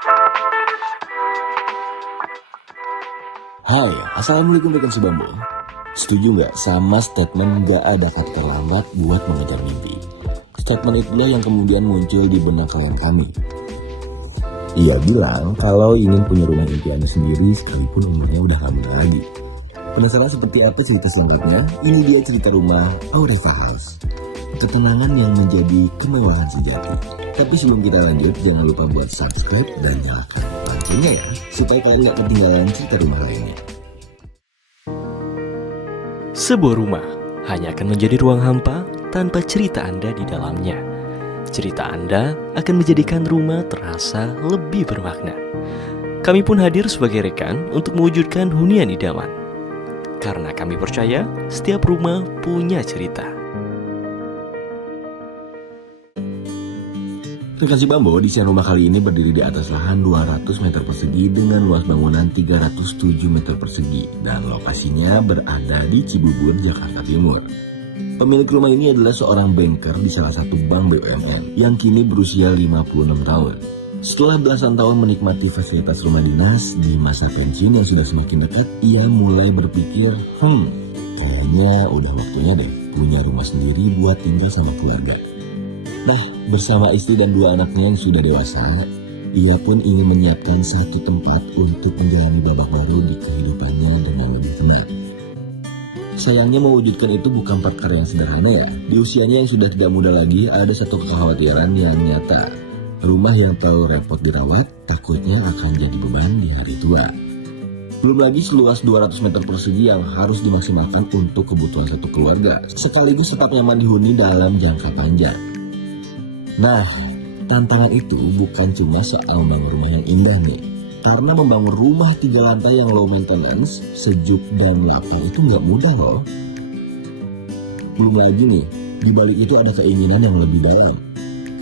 Hai, Assalamualaikum rekan Bambo. Setuju nggak sama statement nggak ada kata terlambat buat mengejar mimpi? Statement itulah yang kemudian muncul di benak klien kami. Ia bilang kalau ingin punya rumah impiannya sendiri sekalipun umurnya udah gak muda lagi. Penasaran seperti apa cerita selanjutnya? Ini dia cerita rumah Aurefa House. Ketenangan yang menjadi kemewahan sejati. Tapi sebelum kita lanjut, jangan lupa buat subscribe dan nyalakan loncengnya ya, supaya kalian gak ketinggalan cerita rumah lainnya. Sebuah rumah hanya akan menjadi ruang hampa tanpa cerita Anda di dalamnya. Cerita Anda akan menjadikan rumah terasa lebih bermakna. Kami pun hadir sebagai rekan untuk mewujudkan hunian idaman. Karena kami percaya setiap rumah punya cerita. Rekan Bambo, desain rumah kali ini berdiri di atas lahan 200 meter persegi dengan luas bangunan 307 meter persegi dan lokasinya berada di Cibubur, Jakarta Timur. Pemilik rumah ini adalah seorang banker di salah satu bank BUMN yang kini berusia 56 tahun. Setelah belasan tahun menikmati fasilitas rumah dinas, di masa pensiun yang sudah semakin dekat, ia mulai berpikir, kayaknya udah waktunya deh punya rumah sendiri buat tinggal sama keluarga. Nah, bersama istri dan dua anaknya yang sudah dewasa, ia pun ingin menyiapkan satu tempat untuk menjalani babak baru di kehidupannya dengan lebih tenang. Sayangnya mewujudkan itu bukan perkara yang sederhana ya. Di usianya yang sudah tidak muda lagi, ada satu kekhawatiran yang nyata. Rumah yang terlalu repot dirawat, takutnya akan jadi beban di hari tua. Belum lagi seluas 200 meter persegi yang harus dimaksimalkan untuk kebutuhan satu keluarga, sekaligus tempat nyaman dihuni dalam jangka panjang. Nah, tantangan itu bukan cuma soal membangun rumah yang indah nih. Karena membangun rumah 3 lantai yang low maintenance, sejuk dan lapang itu nggak mudah loh. Belum lagi nih, di balik itu ada keinginan yang lebih dalam.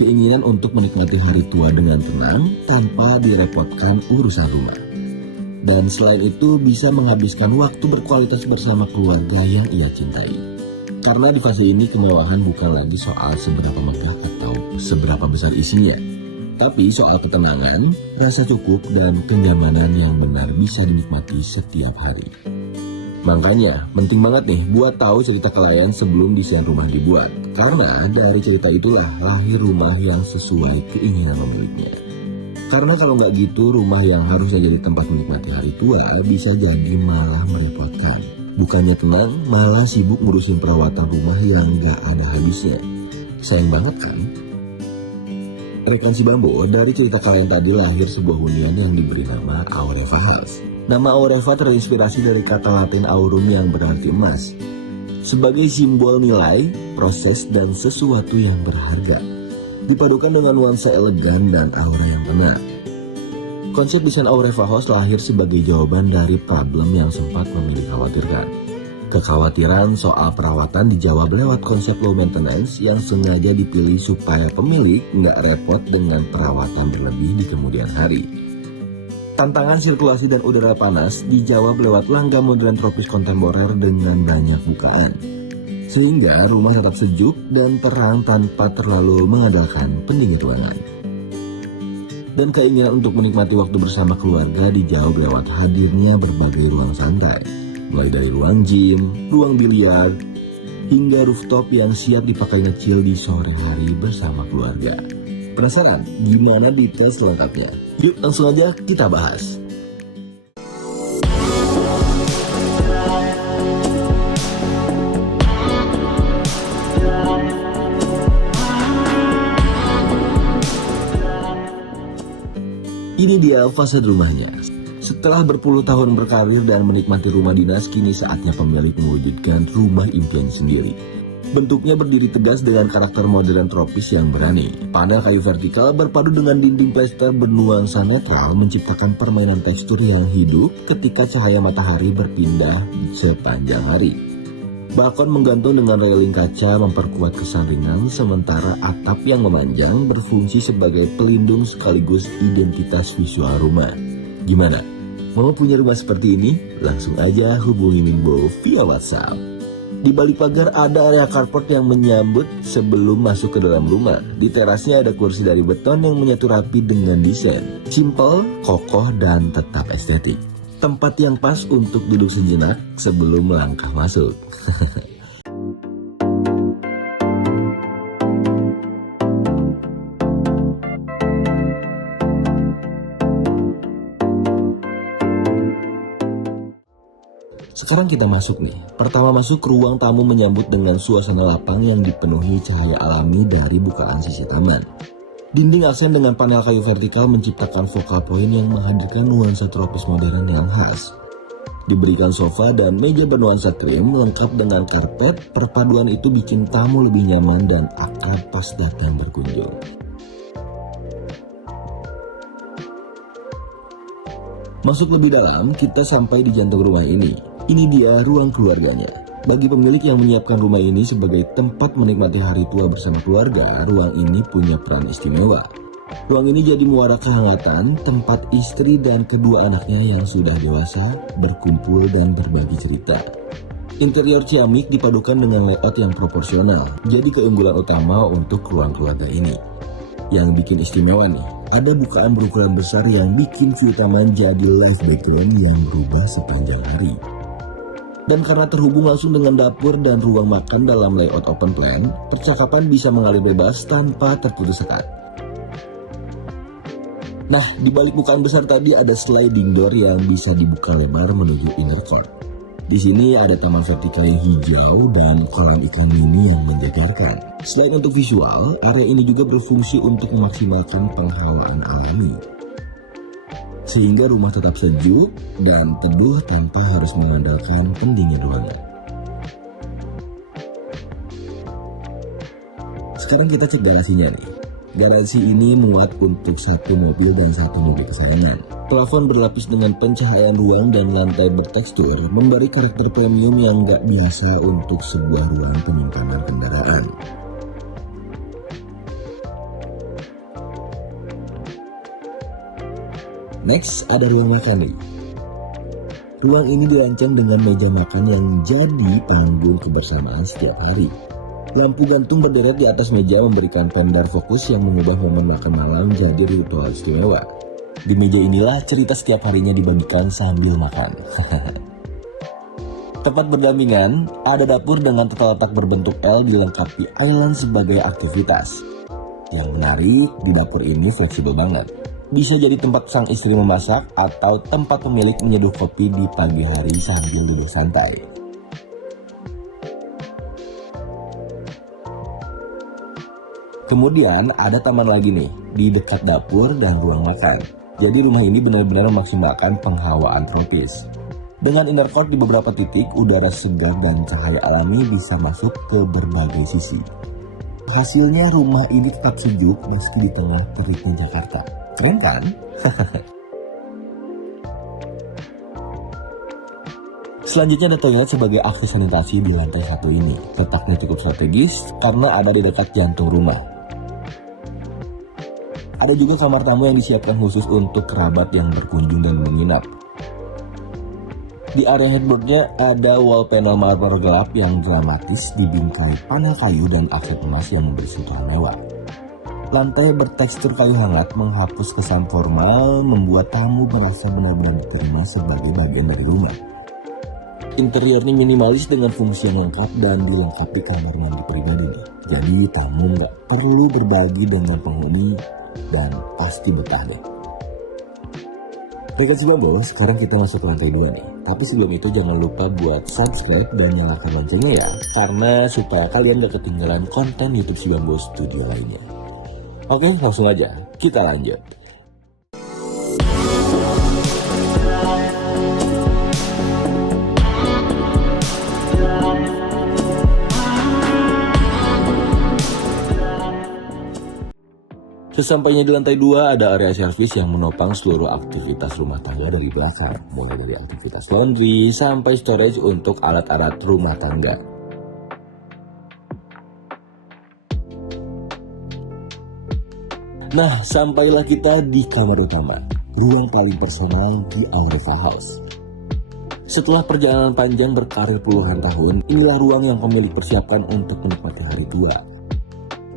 Keinginan untuk menikmati hari tua dengan tenang tanpa direpotkan urusan rumah. Dan selain itu bisa menghabiskan waktu berkualitas bersama keluarga yang ia cintai. Karena di fase ini kemewahan bukan lagi soal seberapa megah atau seberapa besar isinya. Tapi soal ketenangan, rasa cukup, dan kenyamanan yang benar bisa dinikmati setiap hari. Makanya, penting banget nih buat tahu cerita klien sebelum desain rumah dibuat. Karena dari cerita itulah lahir rumah yang sesuai keinginan pemiliknya. Karena kalau nggak gitu, rumah yang harusnya jadi tempat menikmati hari tua bisa jadi malah merepotkan. Bukannya tenang, malah sibuk ngurusin perawatan rumah yang nggak ada habisnya. Sayang banget kan? Rekan Bambo, dari cerita kalian tadi lahir sebuah hunian yang diberi nama Aurefa House. Nama Aurefa terinspirasi dari kata Latin aurum yang berarti emas. Sebagai simbol nilai, proses, dan sesuatu yang berharga. Dipadukan dengan nuansa elegan dan aura yang tenang. Konsep desain Aurefa House lahir sebagai jawaban dari problem yang sempat pemilik khawatirkan. Kekhawatiran soal perawatan dijawab lewat konsep low maintenance yang sengaja dipilih supaya pemilik nggak repot dengan perawatan berlebih di kemudian hari. Tantangan sirkulasi dan udara panas dijawab lewat langgam modern tropis kontemporer dengan banyak bukaan. Sehingga rumah tetap sejuk dan terang tanpa terlalu mengandalkan pendingin ruangan. Dan keinginan untuk menikmati waktu bersama keluarga dijawab lewat hadirnya berbagai ruang santai. Mulai dari ruang gym, ruang biliar, hingga rooftop yang siap dipakai ngecil di sore hari bersama keluarga. Penasaran gimana detail selengkapnya? Yuk langsung aja kita bahas. Ini dia fasad rumahnya. Setelah berpuluh tahun berkarir dan menikmati rumah dinas, kini saatnya pemilik mewujudkan rumah impian sendiri. Bentuknya berdiri tegas dengan karakter modern tropis yang berani. Panel kayu vertikal berpadu dengan dinding plester bernuansa netral menciptakan permainan tekstur yang hidup ketika cahaya matahari berpindah sepanjang hari. Balkon menggantung dengan railing kaca memperkuat kesan ringan, sementara atap yang memanjang berfungsi sebagai pelindung sekaligus identitas visual rumah. Gimana? Mau punya rumah seperti ini? Langsung aja hubungi Minbo via WhatsApp. Di balik pagar ada area carport yang menyambut sebelum masuk ke dalam rumah. Di terasnya ada kursi dari beton yang menyatu rapi dengan desain simple, kokoh, dan tetap estetik. Tempat yang pas untuk duduk sejenak sebelum melangkah masuk. Sekarang kita masuk nih. Pertama masuk, ruang tamu menyambut dengan suasana lapang yang dipenuhi cahaya alami dari bukaan sisi taman. Dinding aksen dengan panel kayu vertikal menciptakan focal point yang menghadirkan nuansa tropis modern yang khas. Diberikan sofa dan meja bernuansa trim lengkap dengan karpet, perpaduan itu bikin tamu lebih nyaman dan akrab pas datang berkunjung. Masuk lebih dalam, kita sampai di jantung rumah ini. Ini dia ruang keluarganya. Bagi pemilik yang menyiapkan rumah ini sebagai tempat menikmati hari tua bersama keluarga, ruang ini punya peran istimewa. Ruang ini jadi muara kehangatan, tempat istri dan kedua anaknya yang sudah dewasa berkumpul dan berbagi cerita. Interior ciamik dipadukan dengan layout yang proporsional, jadi keunggulan utama untuk ruang keluarga ini. Yang bikin istimewa nih, ada bukaan berukuran besar yang bikin view taman jadi live background yang berubah sepanjang hari. Dan karena terhubung langsung dengan dapur dan ruang makan dalam layout open plan, percakapan bisa mengalir bebas tanpa terputus sekat. Nah, di balik bukaan besar tadi ada sliding door yang bisa dibuka lebar menuju inner court. Di sini ada taman vertikal yang hijau dan kolam ikan mini yang menjajarkan. Selain untuk visual, area ini juga berfungsi untuk memaksimalkan penghawaan alami. Sehingga rumah tetap sejuk dan teduh tanpa harus mengandalkan pendingin ruangan. Sekarang kita cek garasinya nih. Garasi ini muat untuk satu mobil dan satu mobil kesayangan. Plafon berlapis dengan pencahayaan ruang dan lantai bertekstur memberi karakter premium yang gak biasa untuk sebuah ruang penyimpanan kendaraan. Next, ada ruang makan nih. Ruang ini dirancang dengan meja makan yang jadi panggung kebersamaan setiap hari. Lampu gantung berderet di atas meja memberikan pendar fokus yang mengubah momen makan malam jadi ritual istimewa. Di meja inilah cerita setiap harinya dibagikan sambil makan. Tepat berdampingan, ada dapur dengan tata letak berbentuk L dilengkapi island sebagai aktivitas. Yang menarik, di dapur ini fleksibel banget. Bisa jadi tempat sang istri memasak atau tempat pemilik menyeduh kopi di pagi hari sambil duduk santai. Kemudian ada taman lagi nih di dekat dapur dan ruang makan. Jadi rumah ini benar-benar memaksimalkan penghawaan tropis. Dengan inner court di beberapa titik, udara segar dan cahaya alami bisa masuk ke berbagai sisi. Hasilnya rumah ini tetap sejuk meski di tengah teriknya Jakarta. Keren kan? Selanjutnya ada toilet sebagai akses sanitasi di lantai satu ini. Letaknya cukup strategis karena ada di dekat jantung rumah. Ada juga kamar tamu yang disiapkan khusus untuk kerabat yang berkunjung dan menginap. Di area headboardnya ada wall panel marmer gelap yang dramatis dibingkai panel kayu dan aksen emas yang memberi sentuhan mewah. Lantai bertekstur kayu hangat menghapus kesan formal, membuat tamu merasa benar-benar diterima sebagai bagian dari rumah. Interiornya minimalis dengan fungsi yang lengkap dan dilengkapi kamar mandi pribadi nih. Jadi tamu nggak perlu berbagi dengan penghuni dan pasti betah deh. Rekan Cibambo, sekarang kita masuk ke lantai 2 nih. Tapi sebelum itu jangan lupa buat subscribe dan nyalakan loncengnya ya, karena supaya kalian gak ketinggalan konten YouTube Cibambo Studio lainnya. Oke, langsung aja, kita lanjut. Sesampainya di lantai 2 ada area servis yang menopang seluruh aktivitas rumah tangga dari belakang, mulai dari aktivitas laundry sampai storage untuk alat-alat rumah tangga. Nah, sampailah kita di kamar utama, ruang paling personal di Alreva House. Setelah perjalanan panjang berkarir puluhan tahun, inilah ruang yang pemilik persiapkan untuk menikmati hari tua.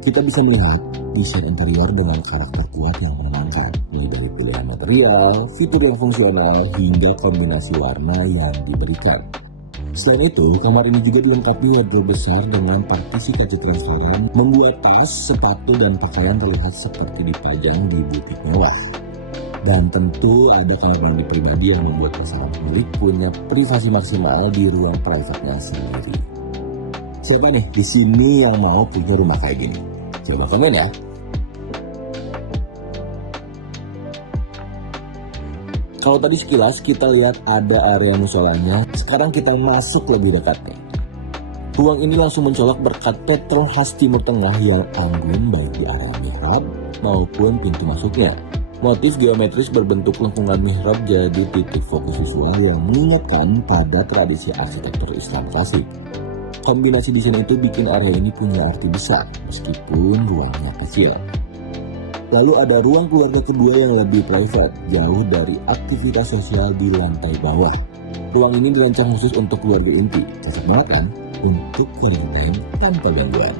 Kita bisa melihat desain interior dengan karakter kuat yang menenangkan, mulai dari pilihan material, fitur yang fungsional, hingga kombinasi warna yang diberikan. Selain itu, kamar ini juga dilengkapi wardrobe besar dengan partisi kaca transparan, membuat tas, sepatu, dan pakaian terlihat seperti dipajang di butik mewah. Dan tentu ada kamar mandi pribadi yang membuat pasangan pemilik punya privasi maksimal di ruang private-nya sendiri. Siapa nih di sini yang mau punya rumah kayak gini? Coba komen ya. Kalau tadi sekilas kita lihat ada area musolanya, sekarang kita masuk lebih dekat nih. Ruang ini langsung mencolok berkat pattern khas Timur Tengah yang anggun baik di area mihrab maupun pintu masuknya. Motif geometris berbentuk lengkungan mihrab jadi titik fokus visual yang mengingatkan pada tradisi arsitektur Islam klasik. Kombinasi desain itu bikin area ini punya arti besar, meskipun ruangnya kecil. Lalu ada ruang keluarga kedua yang lebih private, jauh dari aktivitas sosial di lantai bawah. Ruang ini dirancang khusus untuk keluarga inti, cocok banget kan? Untuk quality time tanpa gangguan.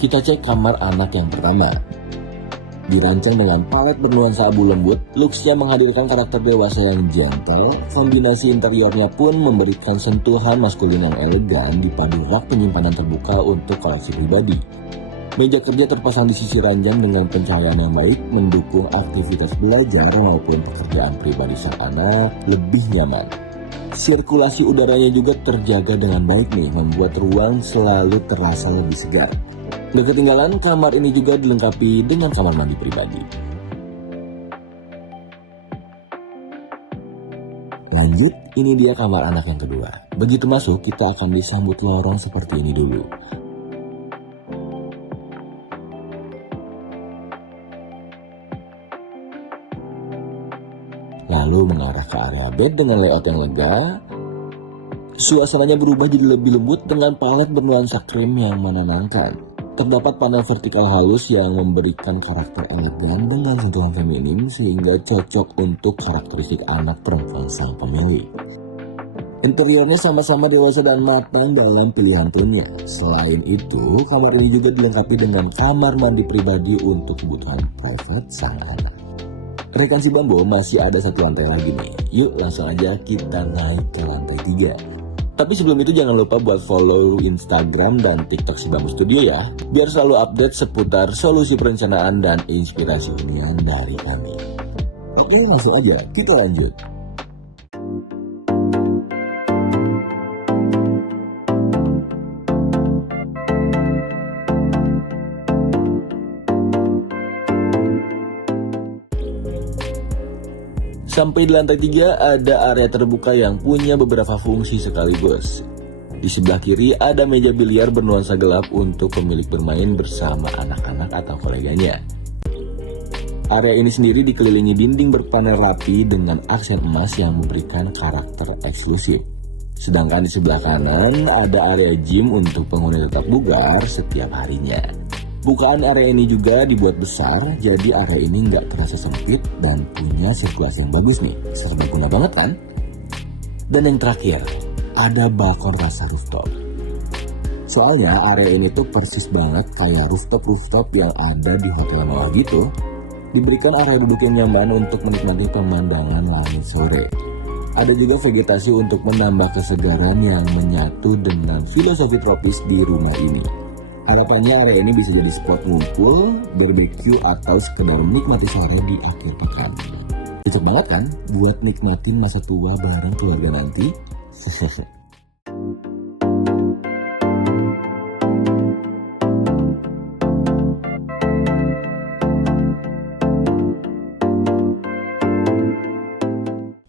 Kita cek kamar anak yang pertama. Dirancang dengan palet bernuansa abu lembut, looks-nya menghadirkan karakter dewasa yang gentle, kombinasi interiornya pun memberikan sentuhan maskulin yang elegan dipadu rak penyimpanan terbuka untuk koleksi pribadi. Meja kerja terpasang di sisi ranjang dengan pencahayaan yang baik, mendukung aktivitas belajar maupun pekerjaan pribadi sang anak lebih nyaman. Sirkulasi udaranya juga terjaga dengan baik nih, membuat ruang selalu terasa lebih segar. Gak ketinggalan, kamar ini juga dilengkapi dengan kamar mandi pribadi. Lanjut, ini dia kamar anak yang kedua. Begitu masuk, kita akan disambut lorong seperti ini dulu. Lalu mengarah ke area bed dengan layout yang lega. Suasananya berubah jadi lebih lembut dengan palet bernuansa krim yang menenangkan. Terdapat panel vertikal halus yang memberikan karakter elegan dengan sentuhan feminim sehingga cocok untuk karakteristik anak perempuan sang pemilik. Interiornya sama-sama dewasa dan matang dalam pilihan tonnya. Selain itu, kamar ini juga dilengkapi dengan kamar mandi pribadi untuk kebutuhan private sang anak. Rekan si Bambo, masih ada satu lantai lagi nih. Yuk langsung aja kita naik ke lantai 3. Tapi sebelum itu jangan lupa buat follow Instagram dan TikTok si Bambo Studio ya, biar selalu update seputar solusi perencanaan dan inspirasi hunian dari kami. Oke, langsung aja kita lanjut. Sampai di lantai 3 ada area terbuka yang punya beberapa fungsi sekaligus. Di sebelah kiri ada meja biliar bernuansa gelap untuk pemilik bermain bersama anak-anak atau koleganya. Area ini sendiri dikelilingi dinding berpanel rapi dengan aksen emas yang memberikan karakter eksklusif. Sedangkan di sebelah kanan ada area gym untuk penghuni tetap bugar setiap harinya. Bukaan area ini juga dibuat besar, jadi area ini nggak terasa sempit dan punya sirkulasi yang bagus nih. Serbaguna banget kan? Dan yang terakhir, ada balkon rasa rooftop. Soalnya area ini tuh persis banget kayak rooftop yang ada di hotel mewah gitu. Diberikan area duduk yang nyaman untuk menikmati pemandangan langit sore. Ada juga vegetasi untuk menambah kesegaran yang menyatu dengan filosofi tropis di rumah ini. Harapannya area ini bisa jadi spot ngumpul, barbecue, atau sekedar menikmati sore di akhir pekan. Cocok banget kan buat nikmatin masa tua bareng keluarga nanti?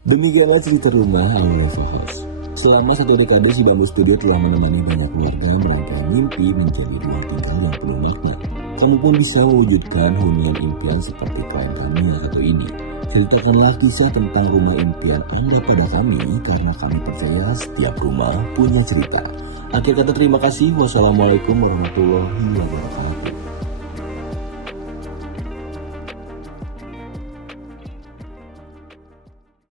Demikianlah cerita rumah Aula Sukses. Selama 1 dekade si Bambo Studio telah menemani banyak keluarga merangkai mimpi menjadi ruang tinggal yang penuh makna. Kamu pun bisa mewujudkan hunian impian seperti klien kami yang satu ini. Ceritakanlah kisah tentang rumah impian Anda pada kami, karena kami percaya setiap rumah punya cerita. Akhir kata terima kasih. Wassalamualaikum warahmatullahi wabarakatuh.